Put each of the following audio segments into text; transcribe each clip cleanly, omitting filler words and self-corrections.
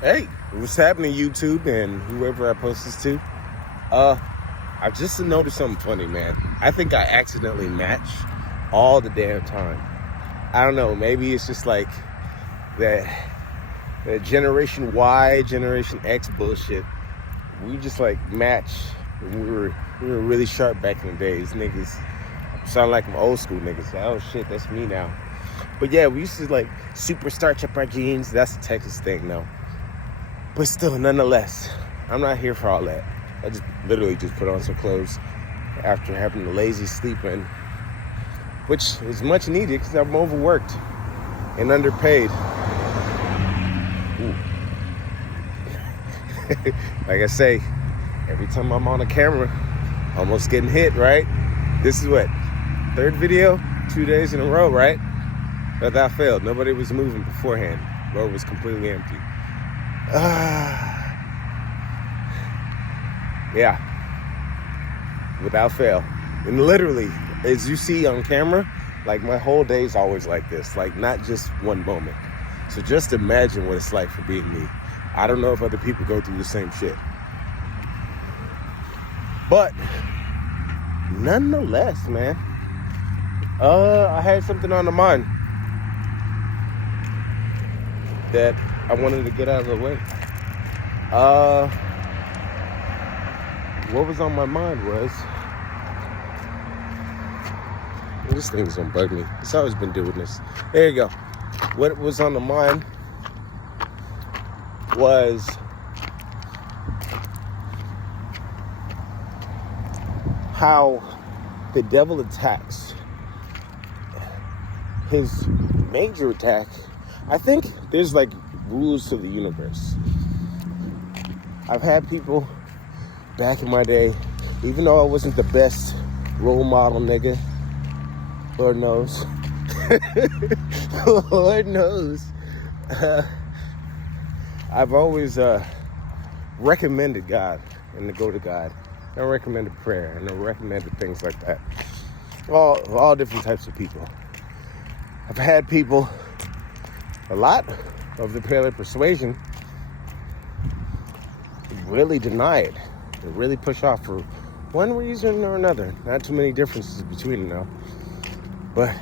Hey, what's happening, YouTube and whoever I post this to? I just noticed something funny, man. I think I accidentally match all the damn time. I don't know, maybe it's just like that Generation Y, Generation X bullshit. We just like match. We were really sharp back in the days. Niggas sound like them old school niggas. Oh shit, that's me now. But yeah, we used to like super starch up our jeans. That's a Texas thing now. But still, nonetheless, I'm not here for all that. I just literally just put on some clothes after having a lazy sleep in, which is much needed because I'm overworked and underpaid. Like I say, every time I'm on a camera, almost getting hit, right? This is what, third video, 2 days in a row, right? But that failed. Nobody was moving beforehand. Road was completely empty. Yeah, without fail. And literally, as you see on camera, like my whole day is always like this, like not just one moment. So just imagine what it's like for being me. I don't know if other people go through the same shit. But nonetheless, man, I had something on the mind that I wanted to get out of the way. What was on my mind was, this thing's gonna bug me. It's always been doing this. There you go. What was on the mind was how the devil attacks. His major attack, I think there's like rules to the universe. I've had people back in my day, even though I wasn't the best role model nigga, Lord knows. Lord knows. I've always recommended God and to go to God. I recommended prayer and I recommended things like that. All different types of people. I've had people, a lot of the Paleo persuasion, really deny it. They really push off for one reason or another. Not too many differences between them now. But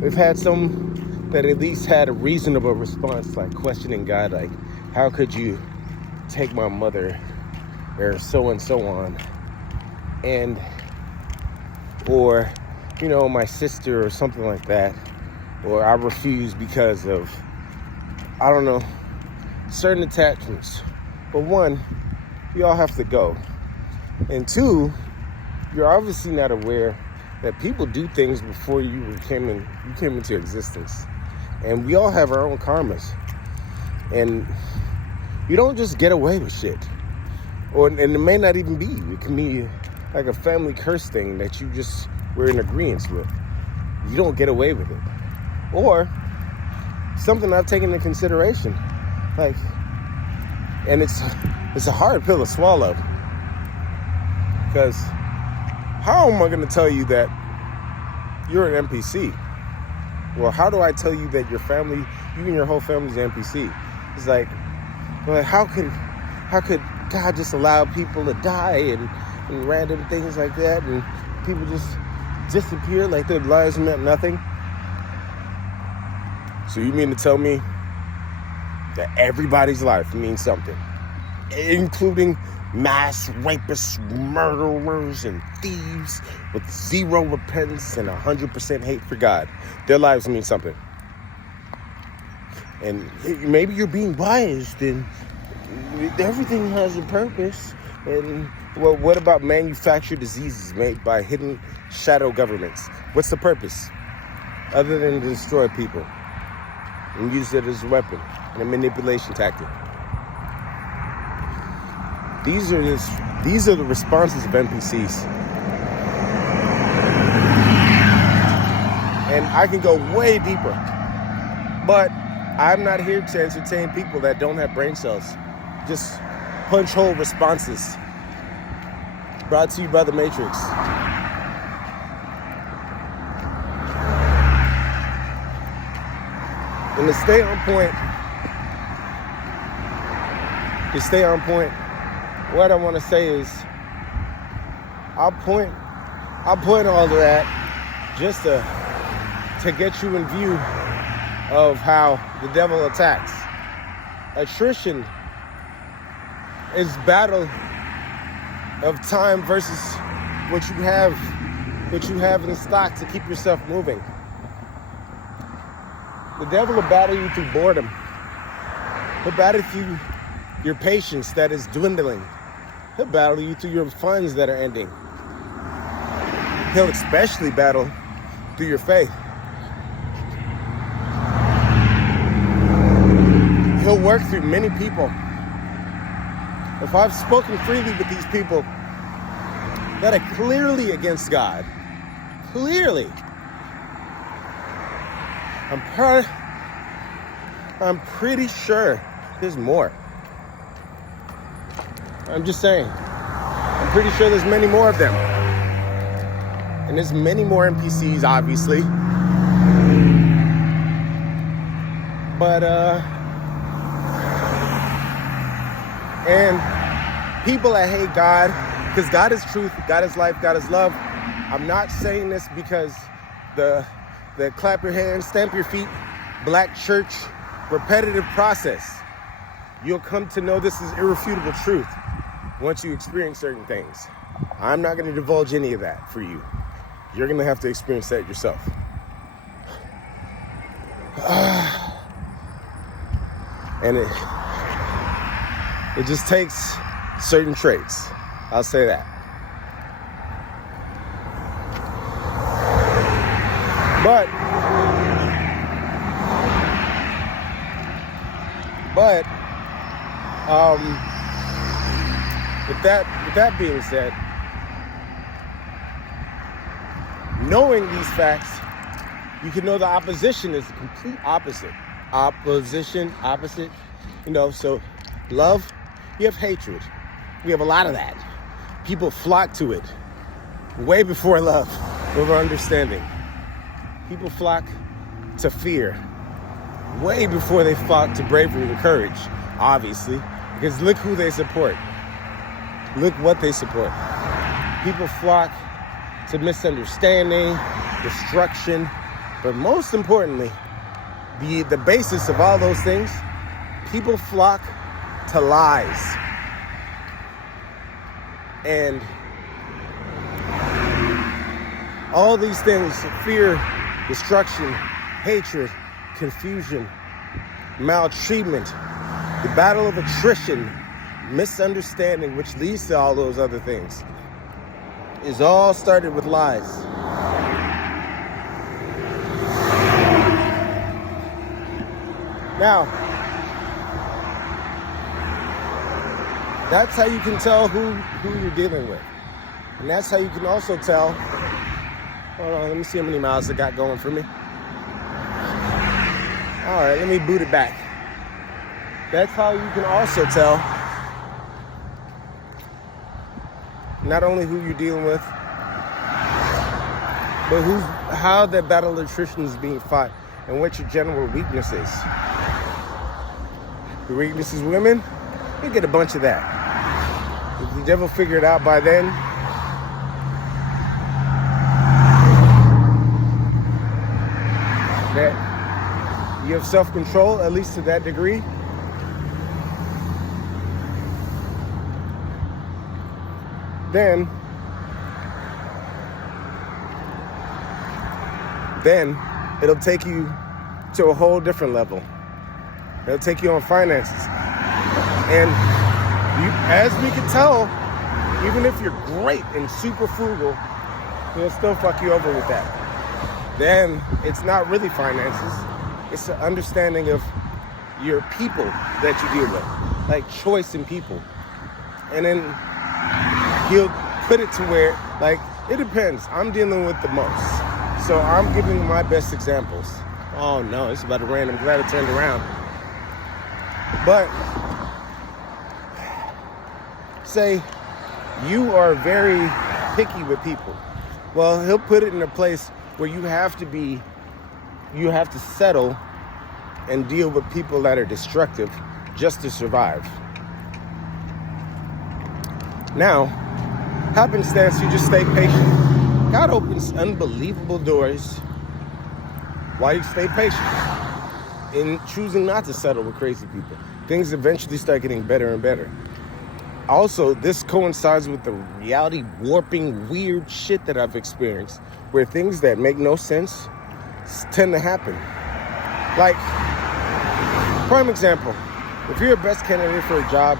we've had some that at least had a reasonable response, like questioning God, like, how could you take my mother or so and so on, and or my sister or something like that, or I refuse because of, I don't know, certain attachments. But one, you all have to go, and two, you're obviously not aware that people do things before you came into existence, and we all have our own karmas, and you don't just get away with shit. And it may not even be. It can be like a family curse thing that you just were in agreement with. You don't get away with it. Or something I've taken into consideration. Like, and it's a hard pill to swallow. Because how am I going to tell you that you're an NPC? Well, how do I tell you that your family, you and your whole family's an NPC? It's like, well, how could God just allow people to die and random things like that, and people just disappear like their lives meant nothing? So you mean to tell me that everybody's life means something, including mass rapists, murderers, and thieves with zero repentance and 100% hate for God? Their lives mean something. And maybe you're being biased, and everything has a purpose. And well, what about manufactured diseases made by hidden shadow governments? What's the purpose other than to destroy people and use it as a weapon and a manipulation tactic? These are the responses of NPCs. And I can go way deeper, but I'm not here to entertain people that don't have brain cells. Just punch hole responses. Brought to you by the Matrix. And to stay on point, to stay on point, what I want to say is I'll point all of that just to get you in view of how the devil attacks. Attrition is battle of time versus what you have in stock to keep yourself moving. The devil will battle you through boredom. He'll battle through your patience that is dwindling. He'll battle you through your funds that are ending. He'll especially battle through your faith. He'll work through many people. If I've spoken freely with these people that are clearly against God, clearly, I'm pretty sure there's more. I'm just saying. I'm pretty sure there's many more of them. And there's many more NPCs, obviously. But, and people that hate God, because God is truth, God is life, God is love. I'm not saying this because the clap your hands, stamp your feet, black church, repetitive process. You'll come to know this is irrefutable truth once you experience certain things. I'm not going to divulge any of that for you. You're going to have to experience that yourself. And it just takes certain traits. I'll say that. But with that being said, knowing these facts, you can know the opposition is the complete opposite. Opposite. So love, you have hatred. We have a lot of that. People flock to it way before love, over understanding. People flock to fear way before they flock to bravery and courage, obviously, because look who they support. Look what they support. People flock to misunderstanding, destruction, but most importantly, the basis of all those things, people flock to lies. And all these things, fear, destruction, hatred, confusion, maltreatment, the battle of attrition, misunderstanding, which leads to all those other things, is all started with lies. Now, that's how you can tell who you're dealing with. And that's how you can also tell, hold on, let me see how many miles it got going for me. All right, let me boot it back. That's how you can also tell not only who you're dealing with, but how that battle of attrition is being fought and what your general weakness is. Your weakness is women, you get a bunch of that. If the devil figure it out by then, that you have self-control, at least to that degree, then it'll take you to a whole different level. It'll take you on finances. And as we can tell, even if you're great and super frugal, it'll still fuck you over with that. Then it's not really finances. It's the understanding of your people that you deal with, like choice in people. And then he'll put it to where, like, it depends. I'm dealing with the most. So I'm giving my best examples. Oh no, it's about to rain. I'm glad it turned around. But say you are very picky with people. Well, he'll put it in a place where you have to settle and deal with people that are destructive just to survive. Now, happenstance, you just stay patient. God opens unbelievable doors while you stay patient in choosing not to settle with crazy people. Things eventually start getting better and better. Also, this coincides with the reality warping weird shit that I've experienced, where things that make no sense tend to happen. Like, prime example, if you're a best candidate for a job,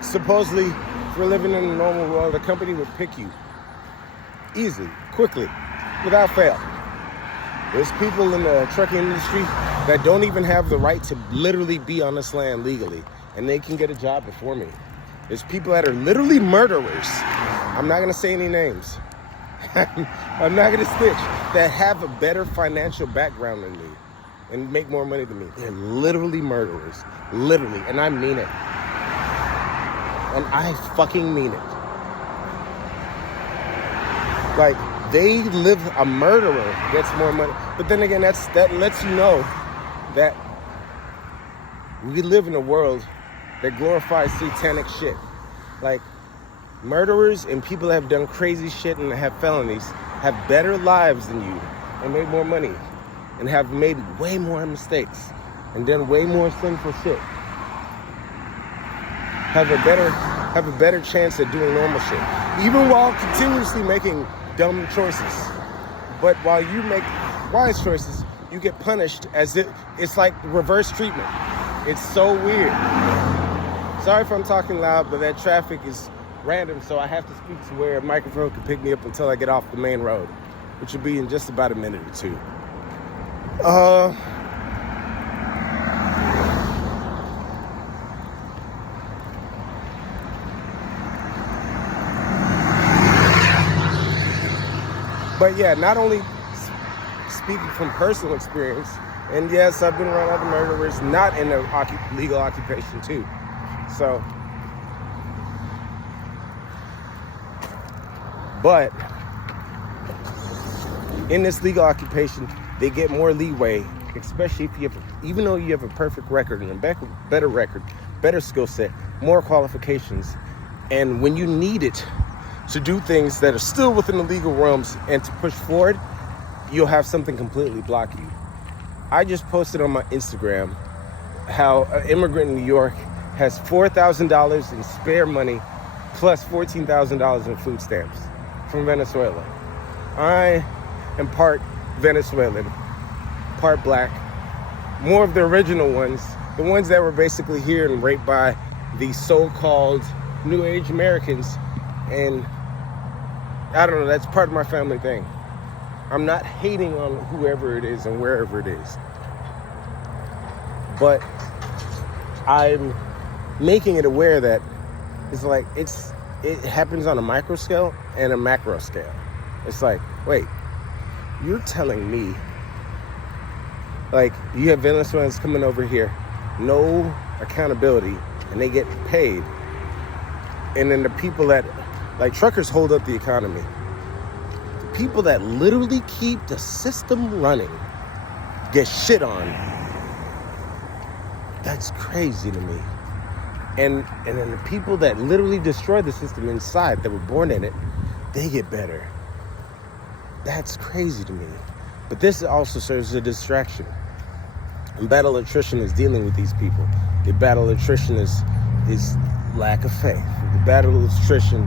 supposedly, if you're living in a normal world, the company would pick you easily, quickly, without fail. There's people in the trucking industry that don't even have the right to literally be on this land legally, and they can get a job before me. There's people that are literally murderers. I'm not going to say any names. I'm not going to snitch. That have a better financial background than me and make more money than me. They're literally murderers. Literally. And I mean it. And I fucking mean it. Like, a murderer gets more money. But then again, that lets you know that we live in a world that glorifies satanic shit. Like, murderers and people that have done crazy shit and have felonies have better lives than you and made more money and have made way more mistakes and done way more sinful shit. Have a better chance at doing normal shit, even while continuously making dumb choices. But while you make wise choices, you get punished as if it's like reverse treatment. It's so weird. Sorry if I'm talking loud, but that traffic is random, so I have to speak to where a microphone can pick me up until I get off the main road, which will be in just about a minute or two. But yeah, not only speaking from personal experience, and yes, I've been around other murderers, not in a legal occupation too. So, but in this legal occupation, they get more leeway, especially if you have, even though you have a perfect record and a better record, better skill set, more qualifications, and when you need it to do things that are still within the legal realms and to push forward, you'll have something completely block you. I just posted on my Instagram how an immigrant in New York has $4,000 in spare money plus $14,000 in food stamps from Venezuela. I am part Venezuelan, part black. More of the original ones, the ones that were basically here and raped by the so-called New Age Americans. And I don't know, that's part of my family thing. I'm not hating on whoever it is and wherever it is. But I'm making it aware that it's like, it happens on a micro scale and a macro scale. It's like, wait, you're telling me, like, you have Venezuelans coming over here, no accountability, and they get paid. And then the people that, like, truckers hold up the economy. The people that literally keep the system running get shit on. That's crazy to me. And then the people that literally destroy the system inside, that were born in it, they get better. That's crazy to me. But this also serves as a distraction. And battle attrition is dealing with these people. The battle attrition is lack of faith. The battle attrition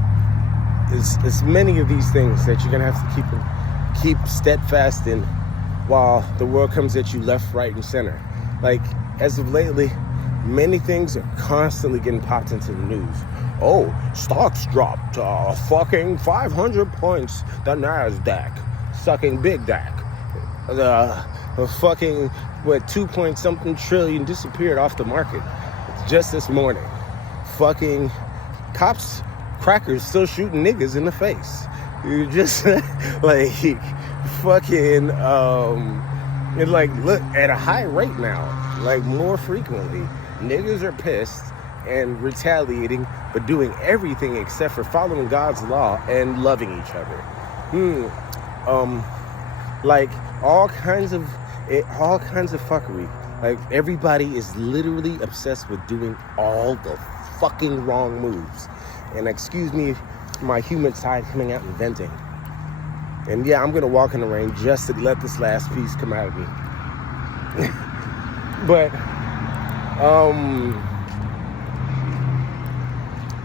is many of these things that you're gonna have to keep steadfast in while the world comes at you left, right, and center. Like, as of lately, many things are constantly getting popped into the news. Oh, stocks dropped fucking 500 points. The NASDAQ sucking big DAC. Fucking 2-point-something trillion disappeared off the market just this morning. Fucking cops, crackers still shooting niggas in the face. You just like fucking it's like, look, at a high rate now, like more frequently. Niggas are pissed and retaliating, but doing everything except for following God's law and loving each other. Like all kinds of fuckery. Like everybody is literally obsessed with doing all the fucking wrong moves. And excuse me for my human side coming out and venting. And yeah, I'm going to walk in the rain just to let this last piece come out of me. But,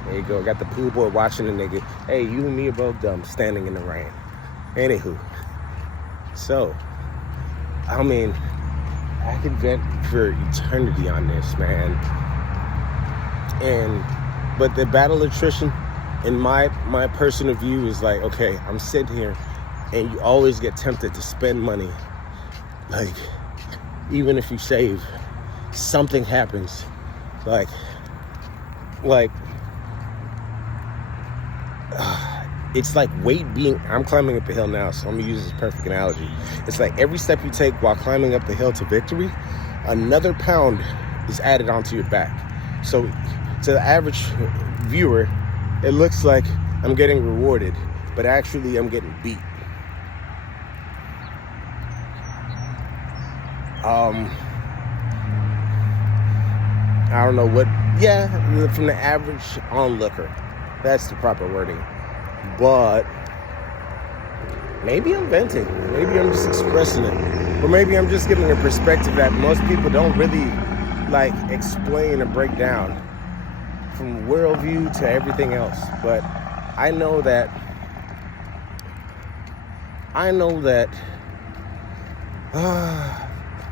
there you go. Got the pool boy watching the nigga. Hey, you and me are both dumb standing in the rain. Anywho. So, I mean, I could vent for eternity on this, man. But the battle attrition, in my personal view, is like, okay, I'm sitting here and you always get tempted to spend money. Like, even if you save, something happens. Like, it's like I'm climbing up a hill now, so I'm gonna use this perfect analogy. It's like every step you take while climbing up the hill to victory, another pound is added onto your back. So to the average viewer, it looks like I'm getting rewarded, but actually I'm getting beat. I don't know what, from the average onlooker, that's the proper wording. But maybe I'm venting, maybe I'm just expressing it, or maybe I'm just giving a perspective that most people don't really like explain or break down, from worldview to everything else. But I know that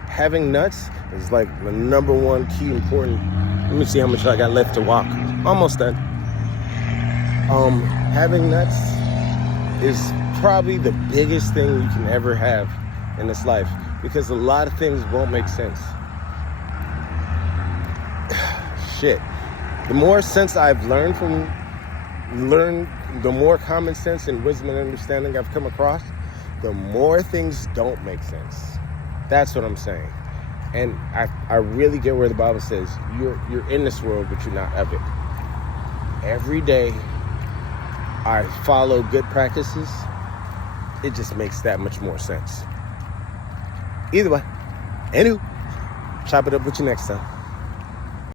having nuts is like the number one key important. Let me see how much I got left to walk. Almost done. Having nuts is probably the biggest thing you can ever have in this life, because a lot of things won't make sense. Shit. The more sense I've learned, the more common sense and wisdom and understanding I've come across, the more things don't make sense. That's what I'm saying. And I really get where the Bible says you're in this world, but you're not of it. Every day I follow good practices, it just makes that much more sense. Either way, chop it up with you next time.